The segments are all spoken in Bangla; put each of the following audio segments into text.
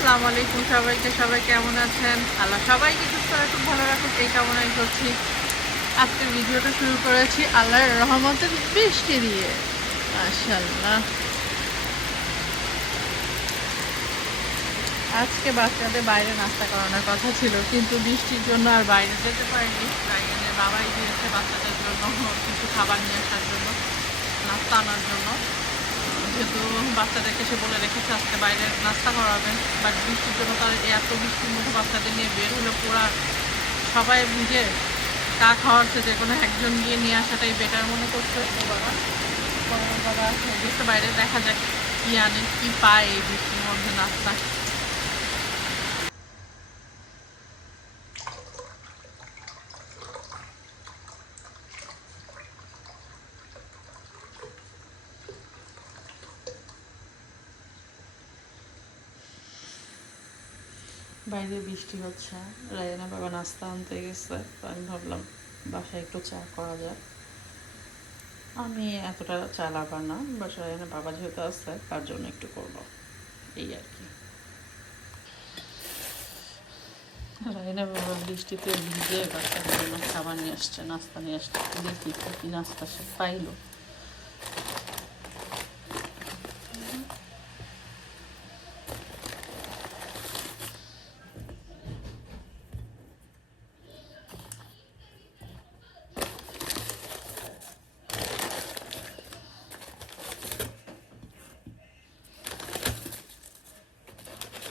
আসসালামু আলাইকুম সবাইকে, সবাই কেমন আছেন? আল্লাহ সবাইকে সুস্থ রাখুন, ভালো রাখুন, এই কামনাই করছি। আজকের ভিডিওটা শুরু করেছি আল্লাহর রহমতের বৃষ্টি দিয়ে। মাশাআল্লাহ। আজকে বাচ্চাদের বাইরে নাস্তা করানোর কথা ছিল, কিন্তু বৃষ্টির জন্য আর বাইরে যেতে পারিনি। রাইয়ানের বাবাই দিয়েছে বাচ্চাদের জন্য কিছু খাবার নিয়ে আসার জন্য, নাস্তা আনার জন্য। যেহেতু বাচ্চাদেরকে সে বলে রেখেছে আজকে বাইরে নাস্তা করাবেন, বাট বৃষ্টির জন্য তার এত বৃষ্টির মধ্যে বাচ্চাদের নিয়ে বের হলে পুরা সবাই ভিজে, কা খাওয়াচ্ছে, যে কোনো একজন গিয়ে নিয়ে আসাটাই বেটার মনে করছে বাবা গেছে বাইরে, দেখা যাক কি আনে, কি পায় এই বৃষ্টির মধ্যে নাস্তা। বাইরে বৃষ্টি হচ্ছে, রায়না বাবা নাস্তা আনতে গেছে, তো আমি ভাবলাম বাসায় একটু চা করা যায়। আমি এতটা চা লাগার না, বাসায় রায়না বাবা যেহেতু আসছে তার জন্য একটু করবো, এই আর কি। রায়না বাবা বৃষ্টিতে ভিজে বাচ্চাদের জন্য খাবার নিয়ে আসছে, নাস্তা নিয়ে আসছে। দেখি কি নাস্তা সে পাইলো।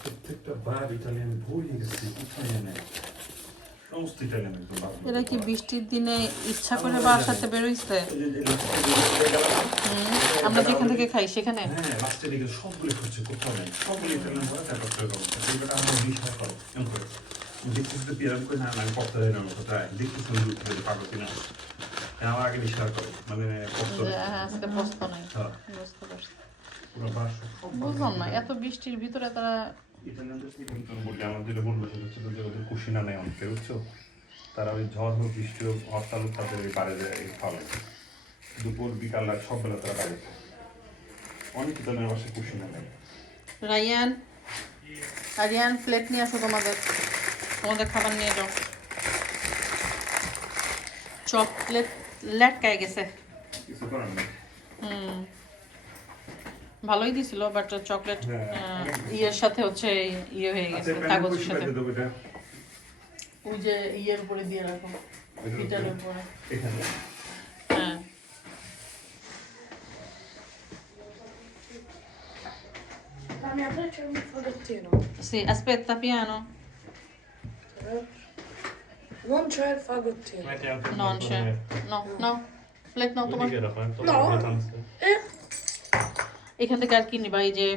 প্রত্যেকটা বার ইটালিয়ান ভুলে গেছি, কোথায় জানে সমস্ত ইটালিয়ান একদম বাদ। এরা কি বৃষ্টির দিনে ইচ্ছা করে বাসাতে বেরোইছে? আমরা যেখান থেকে খাই সেখানে। হ্যাঁ, লাস্টের দিকে সবগুলো করছে, কোথাও নেই, সবগুলো ইটালিয়ান বলে তারপর করে অবস্থা। সেইটা আমার বিশ্বাস করো এমন করে দেখতেছি তো পিরাম করে, না আমি কষ্ট দেয় না কোথায় দেখতেছি আমি উঠতে পাগল কিনা। আমার আগে বিশ্বাস করো, মানে কষ্ট আজকে প্রশ্ন নাই, হ্যাঁ বুঝতে পারছি। পুরো বাস বুঝলাম না, এত বৃষ্টির ভিতরে তারা ইটালিয়ানদের কি বললে আমার যেটা বলবো সেটা হচ্ছে যে ওদের কুশিনা নেই অনেকে, বুঝছো? তারা ওই ঝড় হোক বৃষ্টি হোক হরতাল তাদের ওই বাইরে খাওয়াবে, দুপুর বিকাল রাত সব বেলা তারা বাইরে খায়। অনেক ইতালিয়ান বাসায় কুশিনা নেই। রায়ান, আরিয়ান প্লেট নিয়ে আসো, তোমাদের তোমাদের খাবার নিয়ে যাও। চকলেট লেটকায় গেছে। কিছু করার নেই। ভালোই দিছিল, বাট চকলেট ইয়ের সাথে হচ্ছে ইয়ে হয়ে গেছে, আচ্ছা, কাগজের সাথে। পাইতে দেবো এটা ওই যে ইয়ের উপরে দিয়ে রাখো, হিটারের উপরে। এখানে হ্যাঁ, Dammi a c'è un fagottino. sì, aspetta piano. Non c'è il fagottino. Non c'è. No, no. Plate নাও তোমার। No. Eh? এখান থেকে আর কি নিবা? এই যে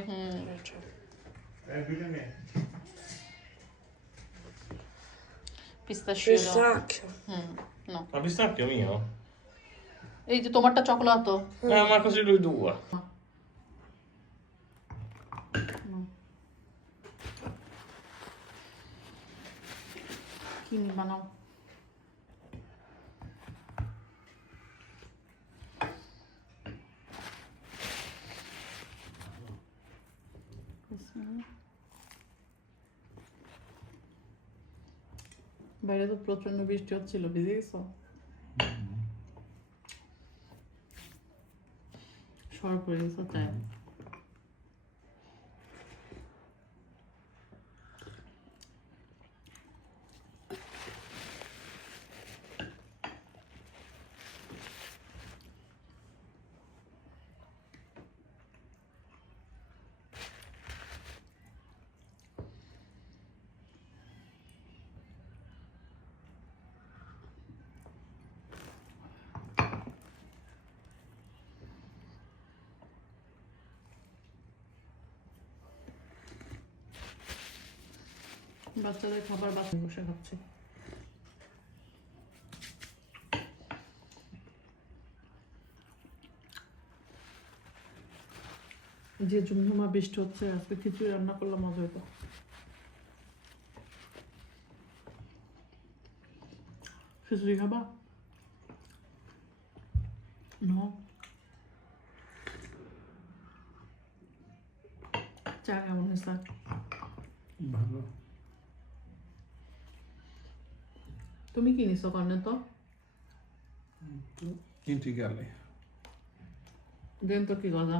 পিস্তাশিও দাও। Pistacchio. No. Ma pistacchio mio? এই যে তোমারটা চকোলাতো। Ma così lui due. কি নিবা নাও। বাইরে তো প্রচন্ড বৃষ্টি হচ্ছিল, ভিজে গেছো? সর পড়ে গেছো তাই? বাচ্চাদের খাবার বাসায় বসে খাচ্ছে। যে ঝুমঝুমা বৃষ্টি হচ্ছে, আজকে খিচুড়ি রান্না করলে মজা হতো। খিচুড়ি খাবা? নো। চা কেমন হয়েছে? ভালো। তুমি কি নিছো কর্নে তো? ইন্টিগ্রালে দেন তো কি কথা?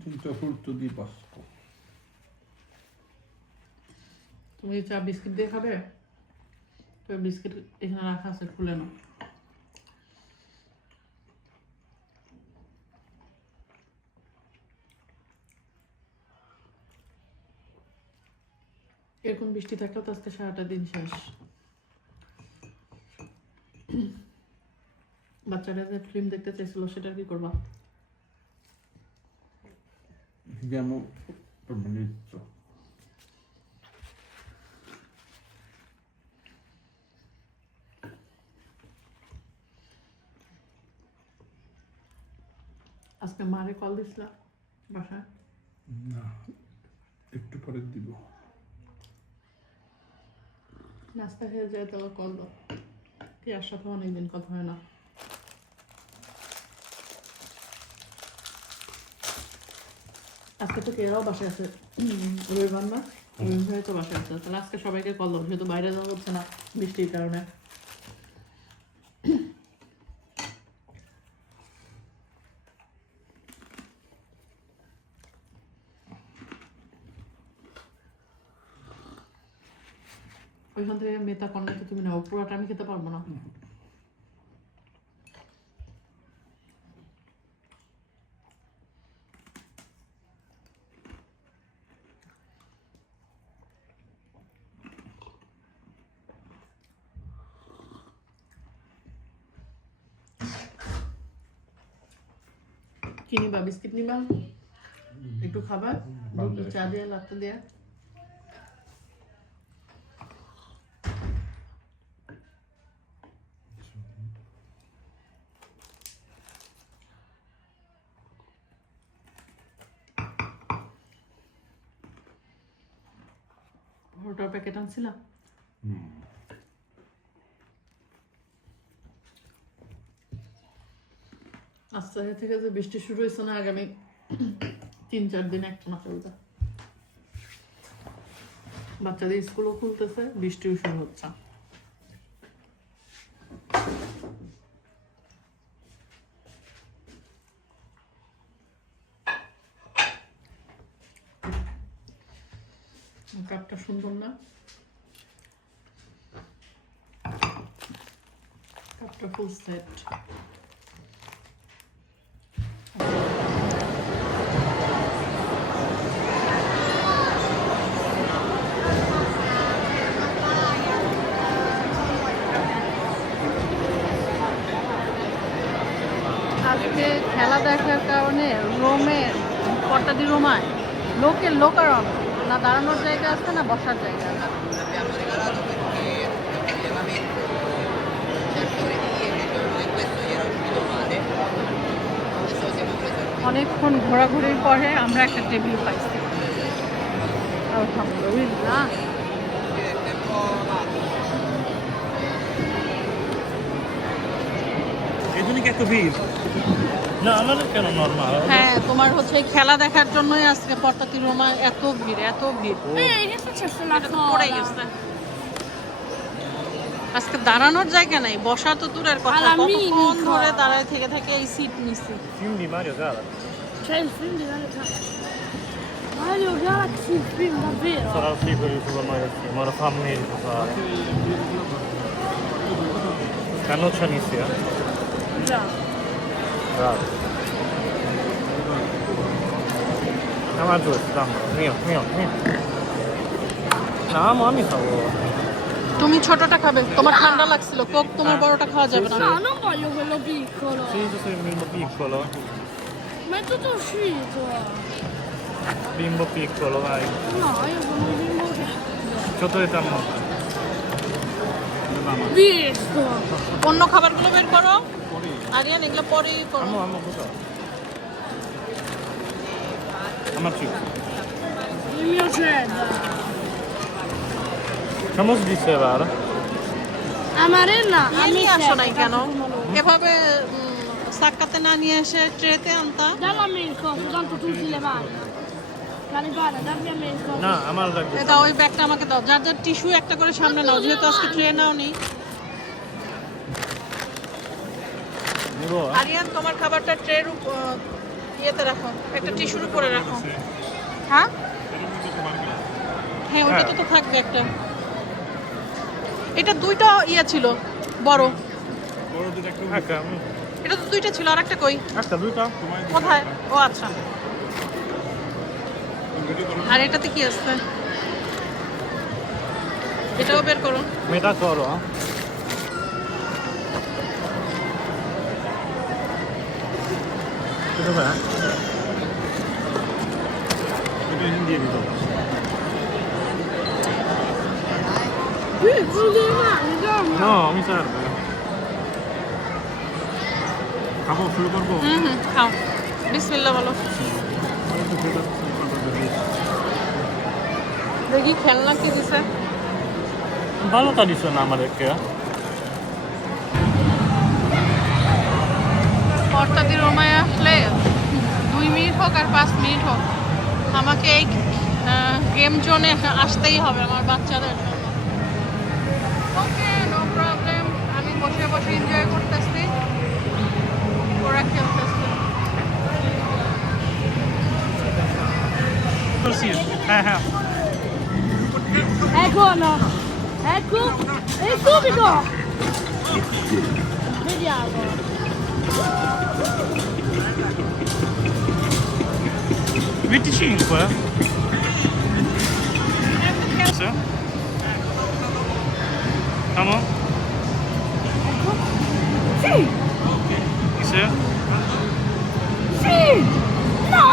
Giunto frutto di Pasqua. তুমি চা বিস্কিট দিয়ে খাবে? তো বিস্কিট এখানে রাখা আছে, খুলে নাও। এরকম বৃষ্টি থাকলেও তো আজকে সারাটা দিন শেষ। বাচ্চারা যে ফিল্ম দেখতে চাইছিল সেটা কি করবা? Abbiamo promesso. আজকে মারে কল দিছিল বাসায়? না, একটু পরে দিব। নাস্তা খেয়ে যায় তো কল দাও। টিয়ার সাথে অনেকদিন কথা হয় না। আজকে তো কেরাও বাসায় আছে, রবিবার না? রবিবার হয়ে তো বাসায় আছে, তাহলে আজকে সবাইকে কল দাও, যেহেতু বাইরে যাওয়া হচ্ছে না বৃষ্টির কারণে। ওইখান থেকে মেতা কর্নাকে তুমি নাও, পুরোটা আমি খেতে পারবো না। কি নিবা? বিস্কিট নিবা? একটু খাবার? দুধ চা দিয়ে লাত্তে দিয়ে? পরোটার প্যাকেট আনছিলাম। আজকে থেকে যে বৃষ্টি শুরু হয়েছে না, আগামী 3-4 দিন একটানা চলবে। বাচ্চাদের স্কুলও খুলতেছে, বৃষ্টিও শুরু হচ্ছে। কাপটা সুন্দর না? কাপটা ফুল সেট। আজকে খেলা দেখার কারণে রোমের কটাদি রোমায় লোকের লোকারণ, না দাঁড়ানোর জায়গা আছে না বসার জায়গা আছে। অনেকক্ষণ ঘোরাঘুরির পরে আমরা একটা টেবিল পাইছি, আলহামদুলিল্লাহ। এজন্য কি এত ভিড়? না আমাদের কেন নরমাল। হ্যাঁ, তোমার হচ্ছে খেলা দেখার জন্যই আজকে পর্তাতি রোমা এত ভিড়, এত ভিড়। Che sta succedendo এটা তো পড়ে গেছে। আজকে দাঁড়ানোর জায়গা নাই, বসা তো দূরের কথা, কতক্ষণ ধরে দাঁড়ায় থেকে থেকে এই সিট নিছি। Film di Mario Kart. C'è il film di Mario Kart. Mario Galaxy, il film davvero. Sarà il sequel di Super Mario Film, ora fammi fare. Cannuccia inizia. Già. Bravo. Andiamo giù, dammi, mio. No, mamma favore. তুমি ছোটটা খাবে, তোমার ঠান্ডা লাগছিল, কোক তোমার বড়টা খাওয়া যাবে না। No, non voglio quello piccolo. Sì, tu sei un bimbo piccolo. Ma è tutto uscito. Bimbo piccolo, vai. No, io sono un bimbo che... Sotto di te Visto. অন্য খাবারগুলো বের করো, আরিয়ান এগুলো পরেই করো। Mamma, cosa? Mamma ci. Il mio cheddar. Come si dice Vara? Amarella, a me নিয়ে আসো নাই serve কেন? tanto come lo- এভাবে সাক্কাতে না নিয়ে এসে ট্রেতে আনতা। Dalla me il coso, tanto tu ti le mani. Cani guarda, dammi a me il coso. না আমার লাগবে এটা ওই ব্যাগটা আমাকে দাও, যার যার টিস্যু একটা করে সামনে নাও, যেহেতু আজকে ট্রে নাও নি। নেব আরিয়ান, তোমার খাবারটা ট্রের ইয়েতে রাখো, একটা টিস্যুর উপরে রাখো। হ্যাঁ হ্যাঁ, ওইটা তো থাকবে একটা। এটা দুইটা ইয়ে ছিল বড়, একটা এটা তো দুইটা ছিল, আর একটা কই? একটা দুইটা কোথায়? ও আচ্ছা। আর এটাতে কি আছে? এটাও বের করো। মেটা করো এটা ভাই এটা হিন্দি দিতে Non devi male, dormi. No, mi serve. খাবো শুরু করবো হুম, খাও। বিসমিল্লাহ বলো। দেখি খেলনা কি দিছে। ভালো তা দিছো না আমাদেরকে কর্তাদি রোমায় আসলে 2 মিনিট হোক আর 5 মিনিট হোক, আমাকে এই গেম জোনে আসতেই হবে আমার বাচ্চাদের জন্য। ওকে, নো প্রবলেম। আমি বসে বসে এনজয় করতেছি, ওরা খেলতেছে। হ্যাঁ হ্যাঁ Ecco, no. Ecco. E subito. Vediamo. 25 Sì. Siamo? Ecco. Sì. Sì? Sì. No.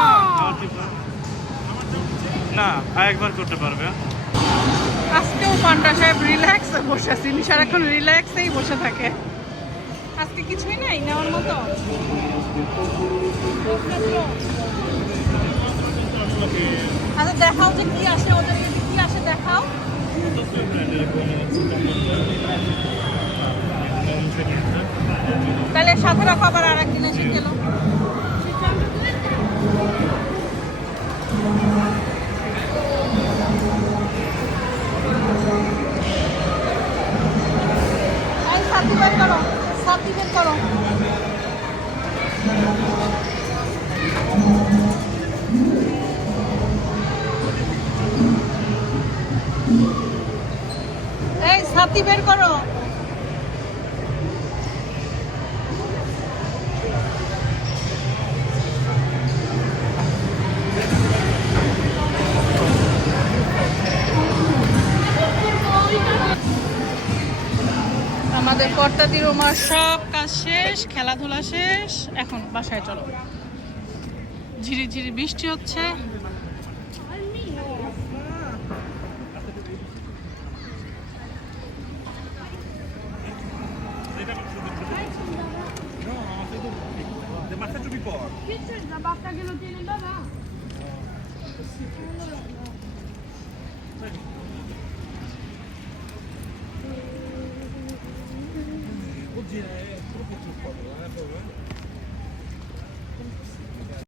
না আরেকবার করতে পারবে আজকেও পান্ডা সাহেব রিল্যাক্সে বসে আছে, সারাক্ষণ রিল্যাক্সেই বসে থাকে। আজকে কিছুই নাই নেওয়ার মতো। আচ্ছা দেখাও যে কি আসে, ওদের যদি কি আসে দেখাও। তাহলে সাথে রাখো, আবার আর একদিন এসে খেলো। এই সাথী বের করো, সাথী বের করো। এই সাথী বের করো। আমাদের কর্তাদি রোমার সব কাজ শেষ, খেলাধুলা শেষ, এখন বাসায় চলো। ঝিরি ঝিরি বৃষ্টি হচ্ছে। Che c'è la bacca che lo tiene là? Oggi è proprio troppo,